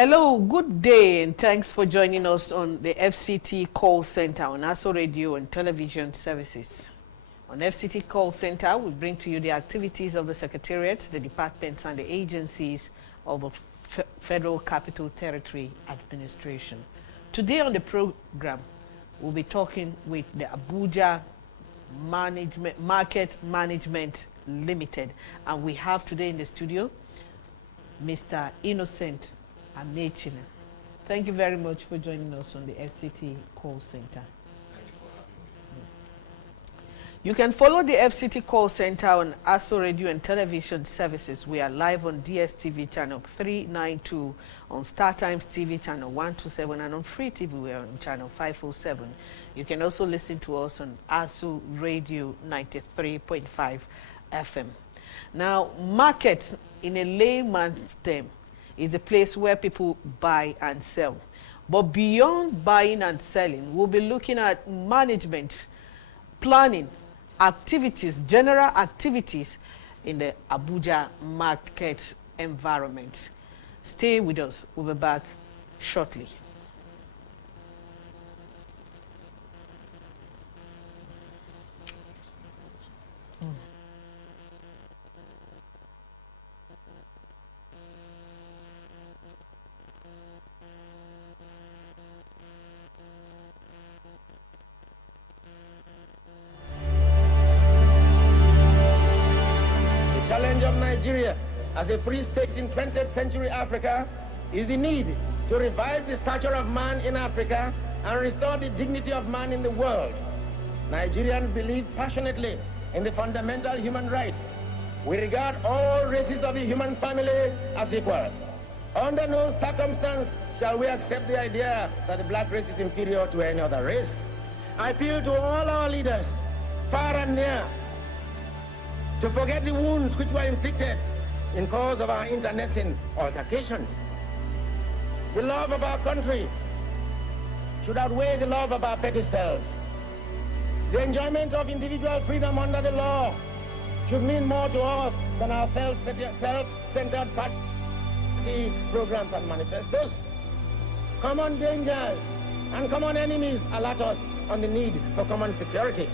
Hello, good day, and thanks for joining us on the FCT Call Center on ASO Radio and Television Services. On FCT Call Center, we bring to you the activities of the Secretariats, the departments, and the agencies of the Federal Capital Territory Administration. Today on the program, we'll be talking with the Abuja Market Management Limited, and we have today in the studio Mr. Innocent Amechina. Thank you very much for joining us on the FCT Call Center. Thank you for having me. You can follow the FCT Call Center on ASO Radio and Television Services. We are live on DSTV channel 392, on StarTimes TV channel 127, and on Free TV we are on channel 507. You can also listen to us on ASO Radio 93.5 FM. Now, market in a layman's term is a place where people buy and sell. But beyond buying and selling, we'll be looking at management, planning, activities, general activities in the Abuja market environment. Stay with us. We'll be back shortly. Nigeria as a free state in 20th century Africa is the need to revive the stature of man in Africa and restore the dignity of man in the world. Nigerians believe passionately in the fundamental human rights. We regard all races of the human family as equal. Under no circumstance shall we accept the idea that the black race is inferior to any other race. I appeal to all our leaders, far and near, to forget the wounds which were inflicted in cause of our internecine altercation. The love of our country should outweigh the love of our petty selves. The enjoyment of individual freedom under the law should mean more to us than our self-centered party programs and manifestos. Common dangers and common enemies alert us on the need for common security.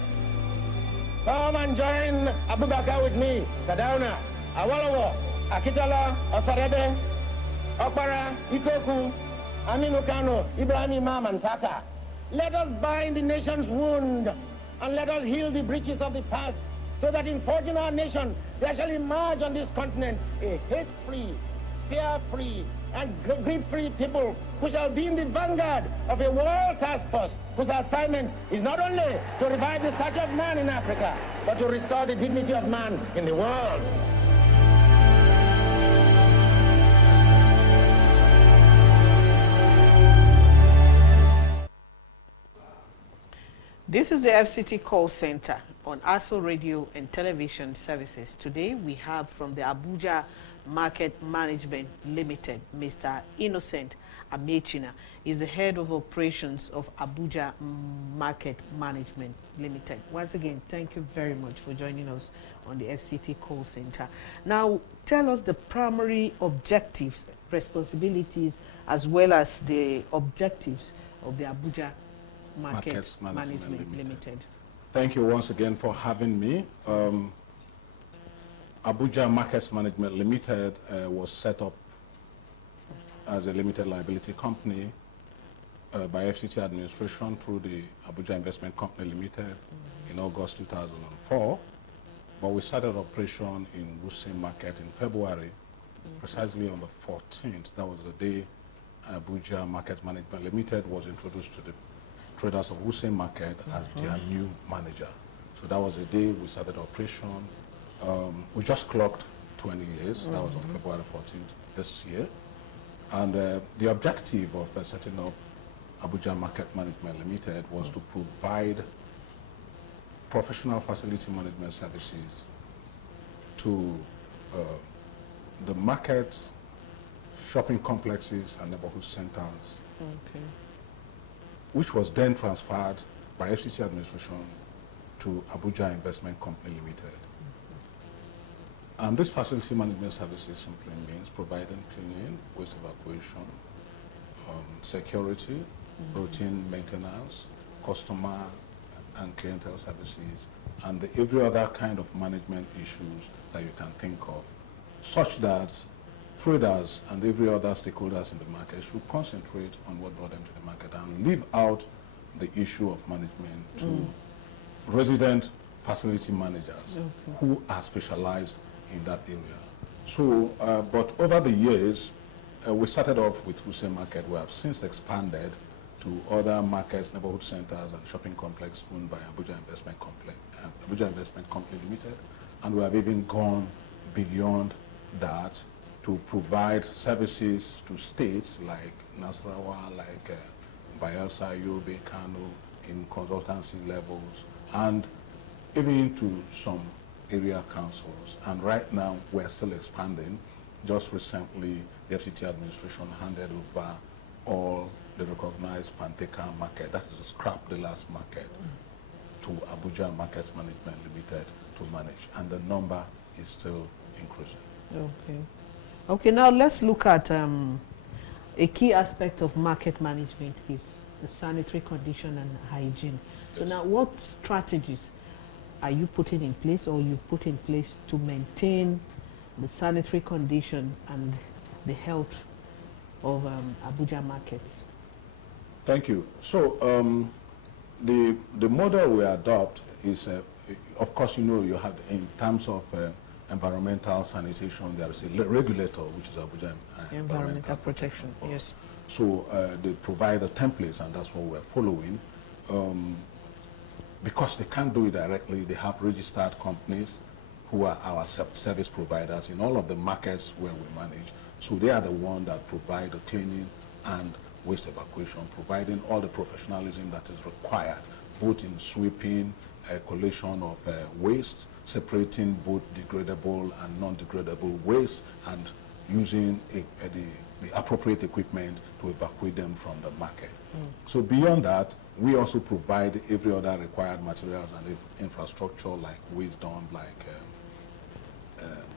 Come and join Abubakar with me, Sadauna, Awolowo, Akitola, Ofarebe, Okpara, Ikoku, Aminu Kano, Ibrahim Imam, and Taka. Let us bind the nation's wound and let us heal the breaches of the past so that in forging our nation, there shall emerge on this continent a hate-free, fear-free, and greed-free people who shall be in the vanguard of a world task force whose assignment is not only to revive the stature of man in Africa, but to restore the dignity of man in the world. This is the FCT Call Center on ASO Radio and Television Services. Today we have from the Abuja Market Management Limited, Mr. Innocent Amechina. Is the head of operations of Abuja Market Management Limited. Once again, thank you very much for joining us on the FCT Call Center. Now, tell us the primary objectives, responsibilities, as well as the objectives of the Abuja Market Management Limited. Thank you once again for having me. Abuja Markets Management Limited was set up as a limited liability company by FCT administration through the Abuja Investment Company Limited in August 2004. But we started operation in Wuse Market in February, precisely on the 14th. That was the day Abuja Markets Management Limited was introduced to the traders of Wuse Market as their new manager. So that was the day we started operation. We just clocked 20 years. That was on February 14th this year. And the objective of setting up Abuja Market Management Limited was to provide professional facility management services to the markets, shopping complexes, and neighborhood centers, which was then transferred by FCT administration to Abuja Investment Company Limited. And this facility management services simply means providing cleaning, waste evacuation, security, routine maintenance, customer and clientele services, and every other kind of management issues that you can think of, such that traders and every other stakeholders in the market should concentrate on what brought them to the market and leave out the issue of management to resident facility managers who are specialized in that area. So, but over the years, we started off with Hussein Market. We have since expanded to other markets, neighborhood centers, and shopping complex owned by Abuja Investment Company Limited, and we have even gone beyond that to provide services to states like Nasarawa, like Bayelsa, Yobe, Kano, in consultancy levels, and even to some area councils. And right now, we're still expanding. Just recently, the FCT administration handed over all the recognized Panteka market, that is a scrap dealers market, to Abuja Markets Management Limited to manage. And the number is still increasing. Okay. Okay, now let's look at a key aspect of market management is the sanitary condition and hygiene. Yes. So now what strategies are you putting in place, or you put in place, to maintain the sanitary condition and the health of Abuja markets? Thank you. So the model we adopt is, of course, you know, you have, in terms of environmental sanitation, there is a regulator, which is Abuja Environmental Protection. Yes. So they provide the templates, and that's what we're following. Because they can't do it directly, they have registered companies who are our service providers in all of the markets where we manage. So they are the ones that provide the cleaning and waste evacuation, providing all the professionalism that is required, both in sweeping, collation of waste, separating both degradable and non-degradable waste, and using the appropriate equipment to evacuate them from the market. So beyond that, we also provide every other required materials and infrastructure, like waste dump, like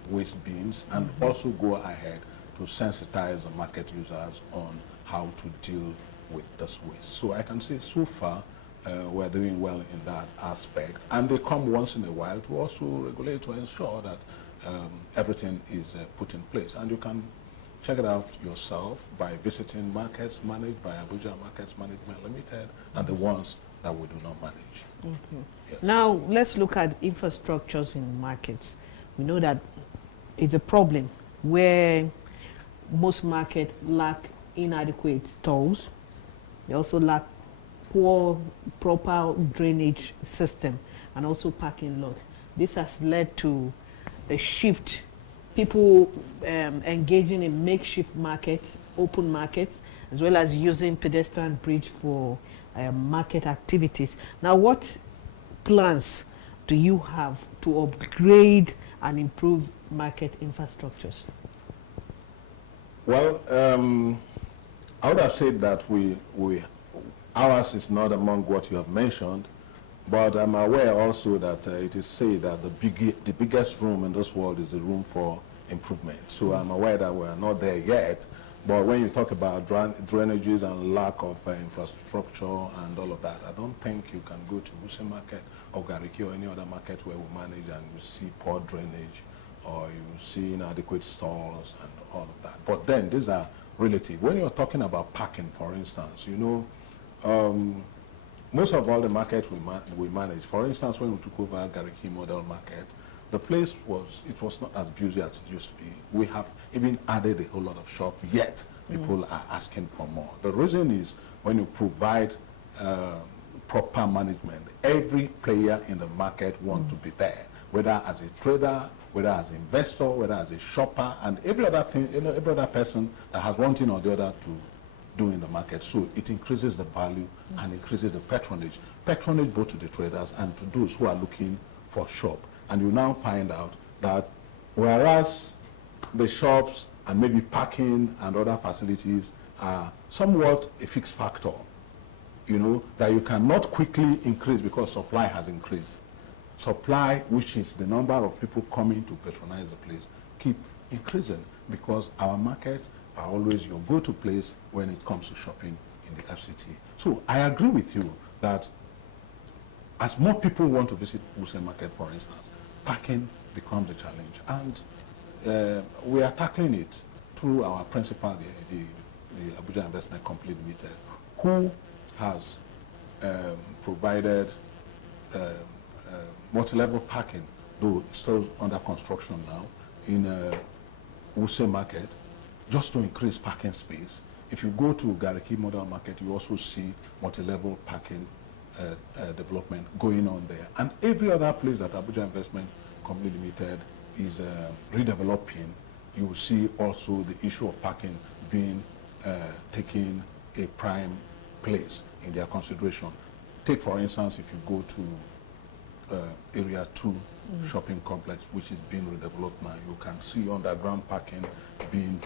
waste bins, and also go ahead to sensitize the market users on how to deal with this waste. So I can say so far we're doing well in that aspect, and they come once in a while to also regulate, to ensure that everything is put in place. And you can check it out yourself by visiting markets managed by Abuja Markets Management Limited and the ones that we do not manage. Okay. Yes. Now let's look at infrastructures in markets. We know that it's a problem where most markets lack inadequate stalls. They also lack proper drainage system and also parking lot. This has led to a shift, people engaging in makeshift markets, open markets, as well as using pedestrian bridge for market activities. Now, what plans do you have to upgrade and improve market infrastructures? Well, I would have said that ours is not among what you have mentioned, but I'm aware also that it is said that the biggest room in this world is the room for improvement. So I'm aware that we're not there yet, but when you talk about drainages and lack of infrastructure and all of that, I don't think you can go to Hussein Market or Gariki or any other market where we manage and you see poor drainage or you see inadequate stalls and all of that. But then these are relative. When you're talking about parking, for instance, you know, most of all the markets we manage, for instance, when we took over Gariki Model Market, the place was not as busy as it used to be. We have even added a whole lot of shops, yet people are asking for more. The reason is when you provide proper management, every player in the market wants to be there, whether as a trader, whether as an investor, whether as a shopper, and every other thing, you know, every other person that has one thing or the other to do in the market. So it increases the value and increases the patronage both to the traders and to those who are looking for shop. And you now find out that whereas the shops and maybe parking and other facilities are somewhat a fixed factor, you know, that you cannot quickly increase because supply has increased. Supply, which is the number of people coming to patronize the place, keep increasing because our markets are always your go-to place when it comes to shopping in the FCT. So I agree with you that as more people want to visit Wuse Market, for instance, parking becomes a challenge. And we are tackling it through our principal, the Abuja Investment Company Limited, who has provided multi-level parking, though it's still under construction now, in Wuse Market, just to increase parking space. If you go to Gariki Model Market, you also see multi-level parking development going on there. And every other place that Abuja Investment Company Limited is redeveloping, you will see also the issue of parking being taking a prime place in their consideration. Take, for instance, if you go to Area 2 shopping complex, which is being redeveloped now, you can see underground parking being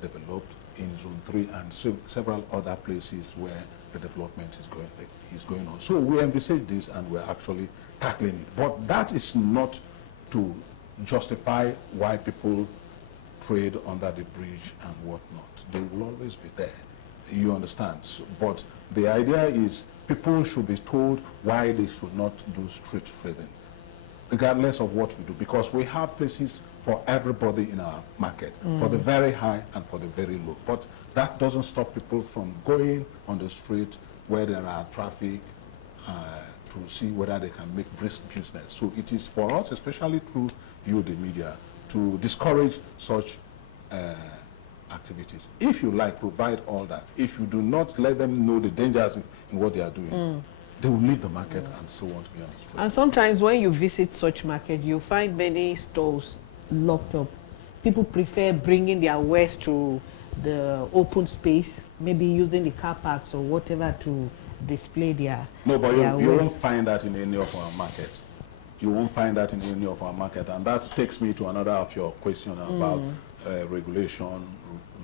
developed in Zone 3 and several other places where the development is going on. So we envisage this and we're actually tackling it. But that is not to justify why people trade under the bridge and whatnot. They will always be there. You understand? So, but the idea is people should be told why they should not do street trading, regardless of what we do, because we have places for everybody in our market, for the very high and for the very low. But that doesn't stop people from going on the street where there are traffic to see whether they can make brisk business. So it is for us, especially through you, the media, to discourage such activities. If you like, provide all that. If you do not let them know the dangers in what they are doing, they will leave the market and so on to be on the street. And sometimes when you visit such market, you find many stores locked up. People prefer bringing their wares to the open space, maybe using the car parks or whatever to display their No, but their you wares. won't find that in any of our market. You won't find that in any of our market. And that takes me to another of your question about regulation,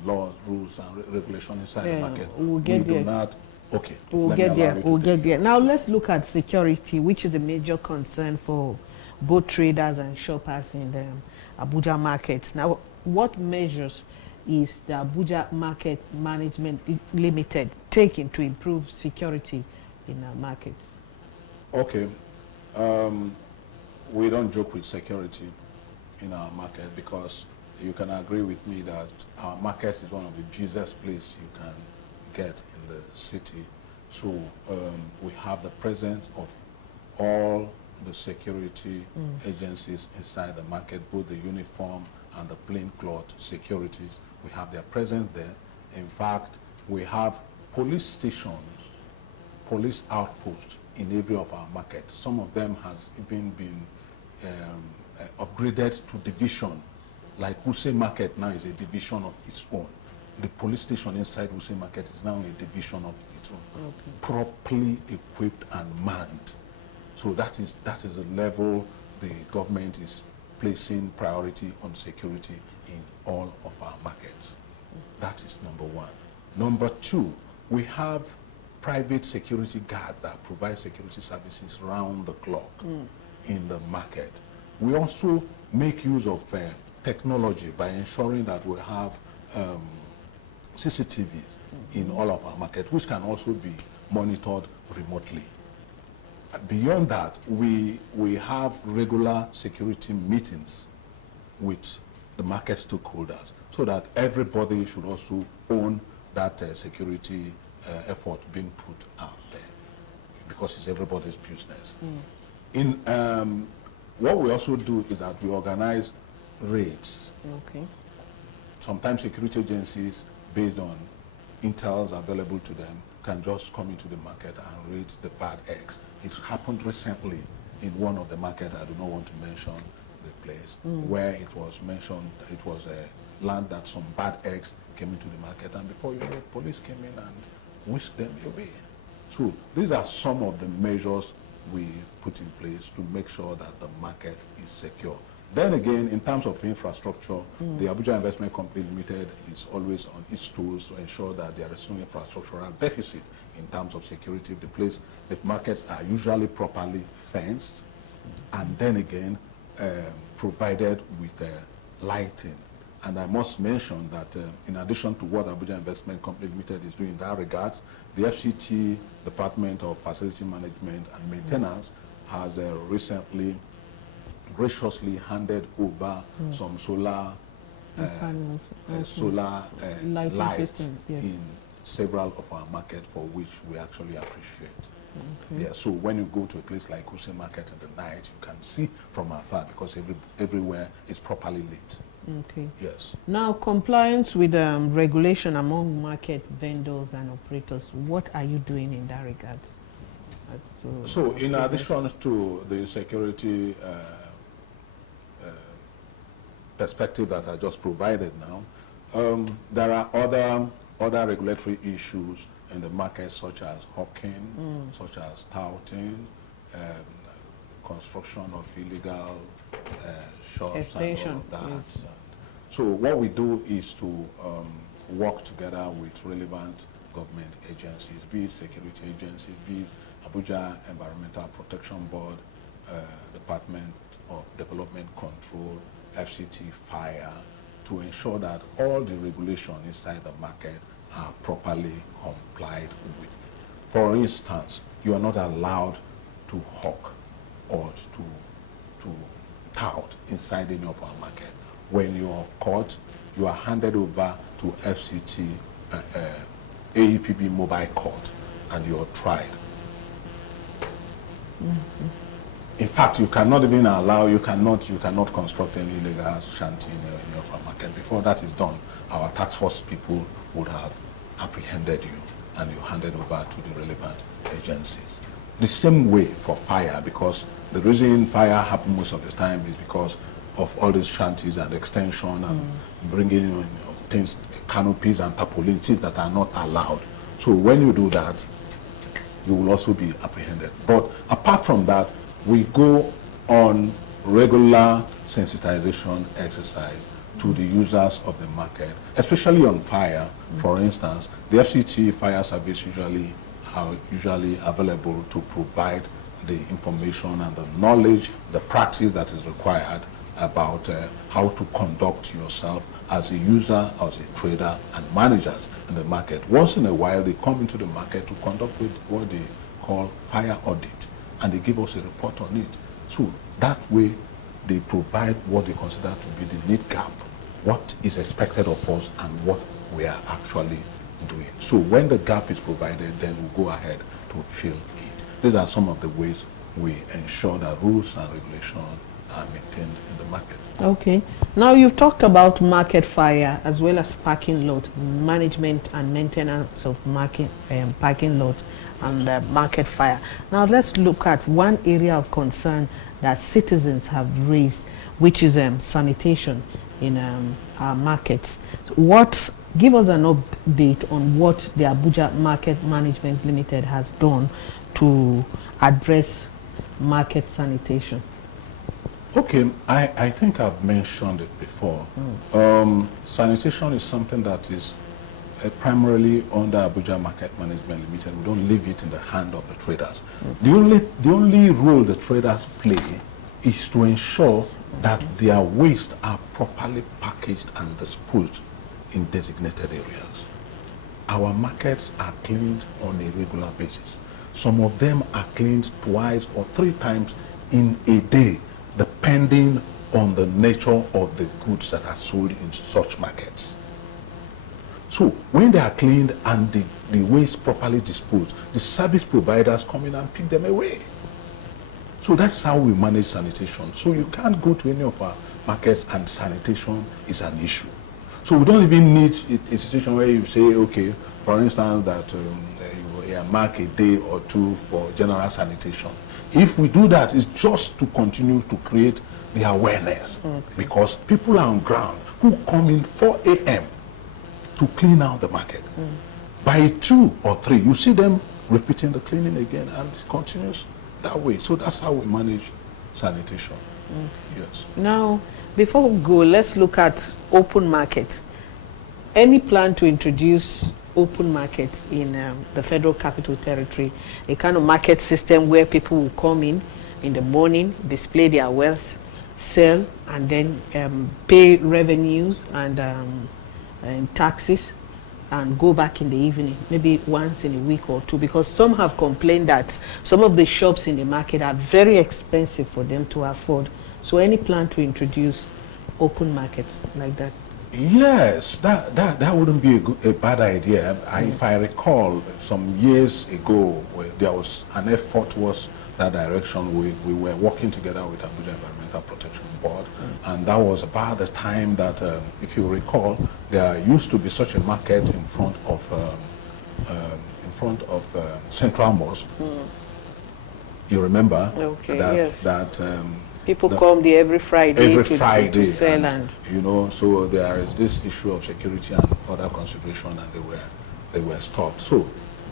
laws, rules, and regulation inside the market. We'll get there. Do not. Okay. We'll get there. We'll get there. Now let's look at security, which is a major concern for both traders and shoppers in the Abuja markets. Now, what measures is the Abuja Market Management Limited taking to improve security in our markets? Okay. We don't joke with security in our market because you can agree with me that our market is one of the busiest places you can get in the city. So we have the presence of all the security agencies inside the market, both the uniform and the plainclothes securities. We have their presence there. In fact, we have police stations, police outposts in every of our markets. Some of them has even been upgraded to division. Like Wuse Market now is a division of its own. The police station inside Wuse Market is now a division of its own, properly equipped and manned. So that is the level the government is placing priority on security in all of our markets. That is number one. Number two, we have private security guards that provide security services round the clock in the market. We also make use of technology by ensuring that we have CCTVs in all of our markets, which can also be monitored remotely. Beyond that, we have regular security meetings with the market stakeholders so that everybody should also own that security effort being put out there because it's everybody's business. What we also do is that we organize raids. Okay. Sometimes security agencies, based on intels available to them, can just come into the market and raid the bad eggs. It happened recently in one of the markets, I do not want to mention the place, where it was mentioned it was a land that some bad eggs came into the market, and before you know it, police came in and whisked them away. So these are some of the measures we put in place to make sure that the market is secure. Then again, in terms of infrastructure, the Abuja Investment Company Limited is always on its toes to ensure that there is no infrastructural deficit in terms of security of the place. The markets are usually properly fenced and then again provided with lighting And I must mention that in addition to what Abuja Investment Company Limited is doing in that regard, the FCT Department of Facility Management and Maintenance has recently graciously handed over some solar lights in several of our markets, for which we actually appreciate. Yeah, so when you go to a place like Kuse Market in the night, you can see from afar because everywhere is properly lit. Okay. Yes. Now, compliance with regulation among market vendors and operators, what are you doing in that regard? So, in addition to the security perspective that I just provided now, there are other regulatory issues in the market, such as hawking, such as touting, construction of illegal shops Extension, and all of that. yes. So what we do is to work together with relevant government agencies, be it security agencies, be it Abuja Environmental Protection Board, Department of Development Control, FCT Fire, to ensure that all the regulations inside the market are properly complied with. For instance, you are not allowed to hawk or to tout inside any of our market. When you are caught, you are handed over to FCT AEPB mobile court and you are tried. In fact, you cannot even allow, you cannot construct any illegal shanty in any of our market. Before that is done, our task force people would have apprehended you and you handed over to the relevant agencies. The same way for fire, because the reason fire happens most of the time is because of all these shanties and extension and bringing in things, canopies and tarpaulins that are not allowed. So when you do that, you will also be apprehended. But apart from that, we go on regular sensitization exercise to the users of the market, especially on fire. For instance, the FCT fire service are usually available to provide the information and the knowledge, the practice that is required about how to conduct yourself as a user, as a trader, and managers in the market. Once in a while, they come into the market to conduct what they call fire audit, and they give us a report on it. So that way, they provide what they consider to be the need gap, what is expected of us and what we are actually doing. So when the gap is provided, then we'll go ahead to fill it. These are some of the ways we ensure that rules and regulations are maintained in the market. Okay. Now you've talked about market fire as well as parking lot, management and maintenance of parking lot and market fire. Now let's look at one area of concern that citizens have raised, which is sanitation in our markets. Give us an update on what the Abuja Market Management Limited has done to address market sanitation. Okay, I think I've mentioned it before. Sanitation is something that is primarily under Abuja Market Management Limited. We don't leave it in the hand of the traders. The only role the traders play is to ensure that their waste are properly packaged and disposed in designated areas. Our markets are cleaned on a regular basis. Some of them are cleaned twice or 3 times in a day, depending on the nature of the goods that are sold in such markets. So when they are cleaned and the waste properly disposed, the service providers come in and pick them away. So that's how we manage sanitation. So you can't go to any of our markets and sanitation is an issue. So we don't even need a situation where you say, okay, for instance, that you mark a day or 2 for general sanitation. If we do that, it's just to continue to create the awareness. Because people are on ground who come in 4 a.m. to clean out the market. By 2 or 3, you see them repeating the cleaning again, and it continues that way. So that's how we manage sanitation. Yes. Now, before we go, let's look at open market. Any plan to introduce open markets in the Federal Capital Territory, a kind of market system where people will come in the morning, display their wealth, sell and then pay revenues and taxes and go back in the evening, maybe once in a week or two, because some have complained that some of the shops in the market are very expensive for them to afford. So any plan to introduce open markets like that? Yes, that wouldn't be a bad idea. If I recall, some years ago, there was an effort towards that direction. We were working together with Abuja Environmental Protection Board, and that was about the time that, if you recall, there used to be such a market in front of Central Mosque. You remember? Okay, that, yes. that People come there every Friday, to sell and you know, so there is this issue of security and other consideration, and they were stopped. So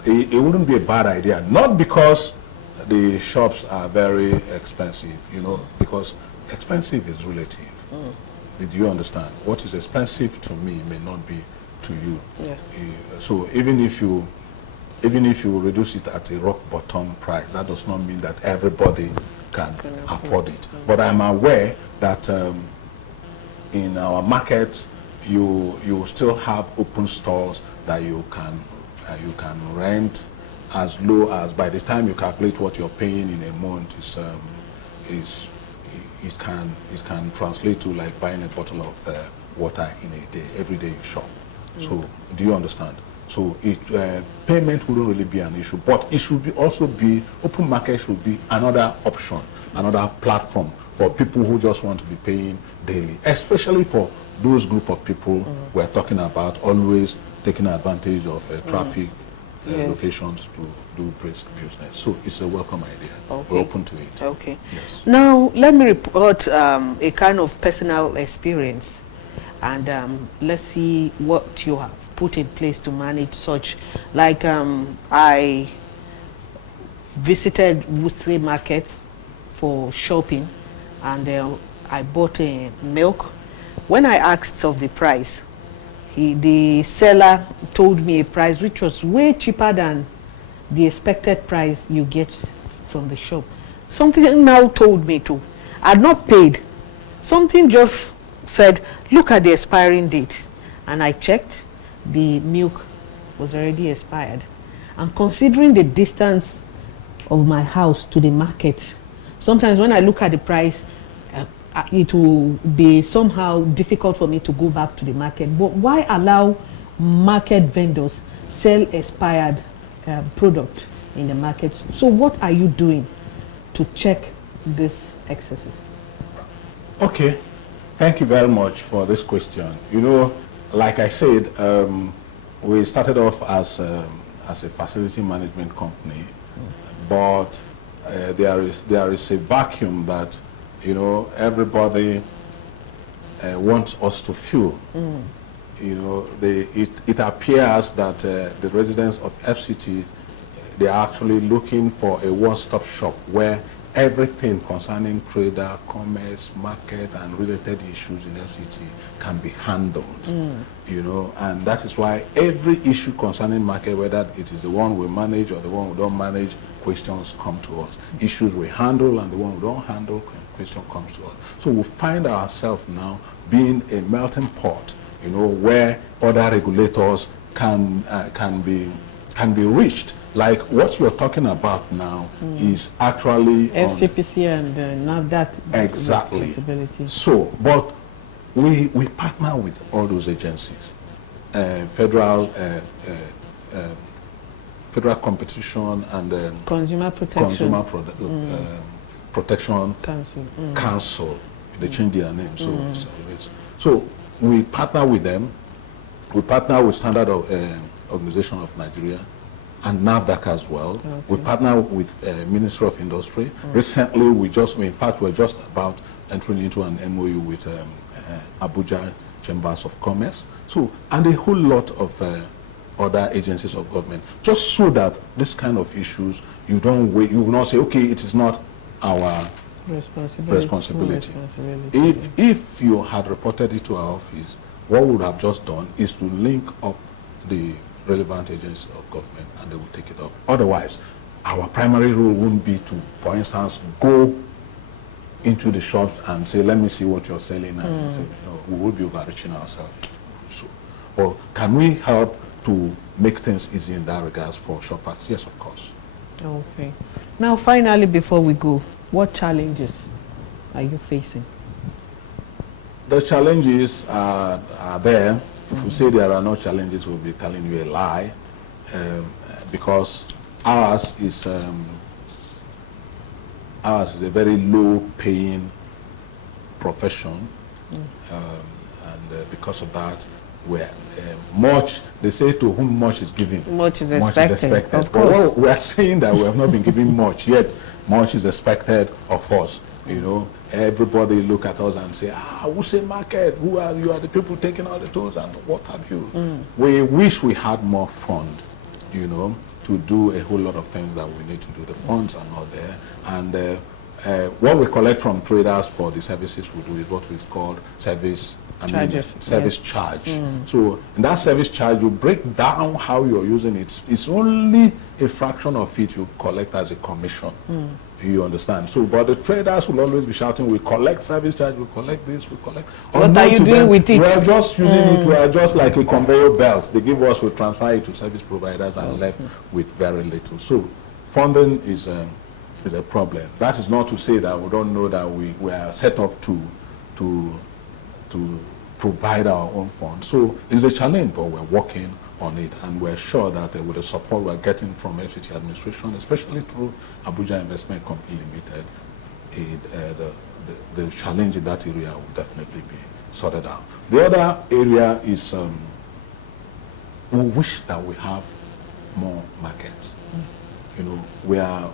it wouldn't be a bad idea, not because the shops are very expensive, you know, because expensive is relative. Did you understand? What is expensive to me may not be to you. Yeah. So even if you reduce it at a rock bottom price, that does not mean that everybody can afford it. But I'm aware that in our markets, you still have open stores that you can rent as low as, by the time you calculate what you're paying in a month, it can translate to like buying a bottle of water in a day, every day you shop. So do you understand? So payment wouldn't really be an issue, but it should also be, open market should be another option, another platform for people who just want to be paying daily, especially for those group of people we're talking about, always taking advantage of traffic locations to do brisk business. So it's a welcome idea. Okay. We're open to it. Okay. Yes. Now, let me report a kind of personal experience, and let's see what you have put in place to manage such. Like I visited Woodsley Market for shopping, and I bought milk. When I asked of the price, the seller told me a price which was way cheaper than the expected price you get from the shop. Something now told me to. I had not paid. Something just said, look at the expiring date. And I checked, the milk was already expired. And considering the distance of my house to the market, sometimes when I look at the price, it will be somehow difficult for me to go back to the market. But why allow market vendors sell expired product in the market? So what are you doing to check these excesses? Okay, thank you very much for this question. You know, like I said, we started off as a facility management company, but there is a vacuum that, you know, everybody wants us to fill. You know, it appears that the residents of FCT, they are actually looking for a one-stop shop where everything concerning trader, commerce, market, and related issues in FCT can be handled. You know, and that is why every issue concerning market, whether it is the one we manage or the one we don't manage, questions come to us. Issues we handle and the one we don't handle, question comes to us. So we find ourselves now being a melting pot, you know, where other regulators can be reached. Like what you're talking about now is actually FCPC and NAFDAC. Exactly. So, but we partner with all those agencies, federal competition and consumer protection. Protection Council. They change their name. So we partner with them. We partner with Standard Organization of Nigeria and NAFDAC as well. Okay. We partner with Ministry of Industry. Recently, we're just about entering into an MOU with Abuja Chambers of Commerce. So, and a whole lot of other agencies of government, just so that this kind of issues, you will not say, okay, it is not our responsibility. If you had reported it to our office, what we would have just done is to link up the relevant agencies of government and they will take it up. Otherwise, our primary role wouldn't be to, for instance, go into the shops and say, let me see what you're selling, and say, no, we will be overreaching ourselves. So, or can we help to make things easy in that regards for shoppers? Yes, of course. Okay. Now, finally, before we go, what challenges are you facing? The challenges are there. If we say there are no challenges, we'll be telling you a lie, because ours is a very low-paying profession, and because of that, we're much. They say to whom much is given, Much is expected. Of But course. we are saying that we have not been given much yet. Much is expected of us. You know, everybody look at us and say, who's a market? Who are you? Are the people taking all the tools and what have you? We wish we had more fund, you know, to do a whole lot of things that we need to do. The funds are not there, and what we collect from traders for the services we do is what is called service charge. So in that service charge, you break down how you're using it. It's only a fraction of it you collect as a commission. You understand? So, but the traders will always be shouting, we collect service charge, we collect this, we collect. What are you doing with it? We are just using it. We are just like a conveyor belt. They give us, we transfer it to service providers and left with very little. So funding is a problem. That is not to say that we don't know that we are set up to provide our own funds. So it's a challenge, but we're working on it, and we're sure that with the support we're getting from FCT administration, especially through Abuja Investment Company Limited, the challenge in that area will definitely be sorted out. The other area is we wish that we have more markets. You know, we are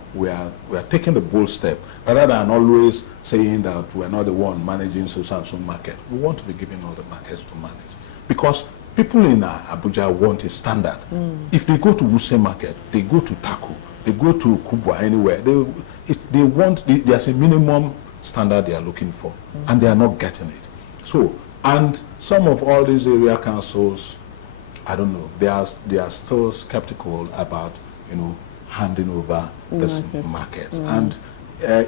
taking the bold step rather than always saying that we're not the one managing so and so market. We want to be giving all the markets to manage, because people in Abuja want a standard. If they go to Wuse Market, they go to Taku, they go to Kubwa, anywhere, they want, there's a minimum standard they are looking for, and they are not getting it. So, and some of all these area councils, I don't know, they are still skeptical about, you know, handing over this market. And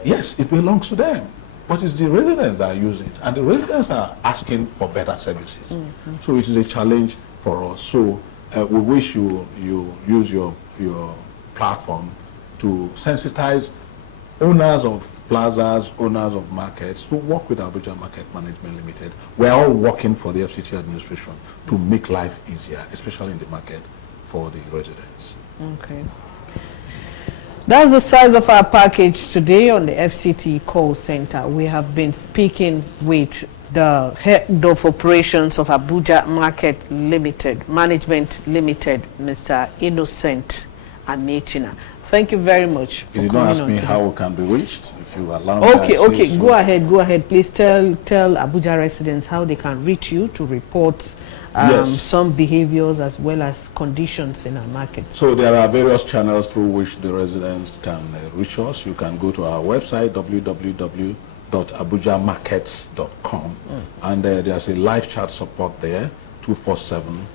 yes, it belongs to them, but it's the residents that use it, and the residents are asking for better services. So it is a challenge for us. So we wish you use your platform to sensitize owners of plazas, owners of markets, to work with Abuja Market Management Limited. We're all working for the FCT administration to make life easier, especially in the market for the residents. Okay. That's the size of our package today on the FCT call center. We have been speaking with the head of operations of Abuja Market Management Limited, Mr. Innocent Amechina. Thank you very much for coming on. You did not ask me how we can be reached. If you allow me. Okay. Go ahead. Please tell Abuja residents how they can reach you to report some behaviors as well as conditions in our market. So there are various channels through which the residents can reach us. You can go to our website, www.abujamarkets.com, and there's a live chat support there, 247.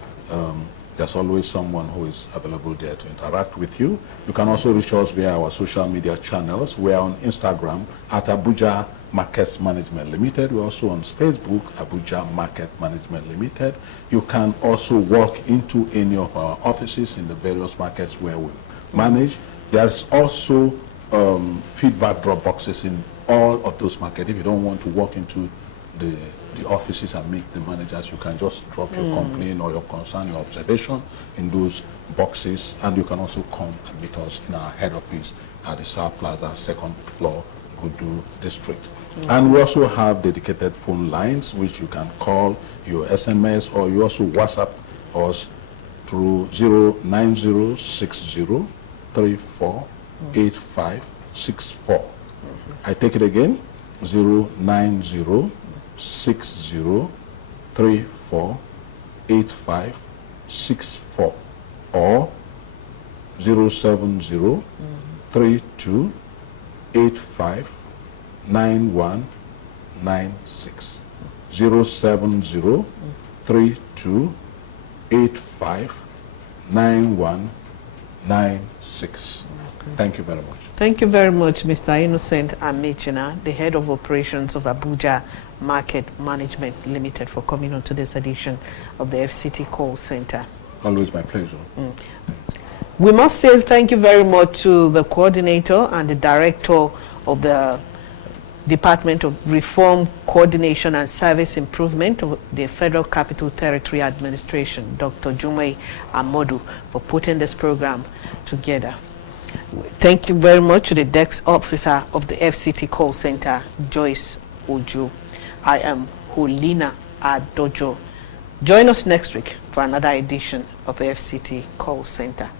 There's always someone who is available there to interact with you. You can also reach us via our social media channels. We're on Instagram at Abuja Markets Management Limited. We're also on Facebook, Abuja Market Management Limited. You can also walk into any of our offices in the various markets where we manage. There's also feedback drop boxes in all of those markets. If you don't want to walk into the offices and meet the managers, you can just drop your complaint or your concern, your observation in those boxes, and you can also come and meet us in our head office at the South Plaza, second floor, Gudu District. And we also have dedicated phone lines which you can call, your SMS, or you also WhatsApp us through 09060348564. I take it again, 09060348564, or 07032859196. 07032859196. Thank you very much. Thank you very much, Mr. Innocent Amechina, the head of operations of Abuja Market Management Limited, for coming on today's edition of the FCT call center. Always my pleasure. We must say thank you very much to the coordinator and the director of the Department of Reform, Coordination and Service Improvement of the Federal Capital Territory Administration, Dr. Jumai Amodu, for putting this program together. Thank you very much to the desk officer of the FCT call center, Joyce Ojo. I am Hulina Adojo. Join us next week for another edition of the FCT call center.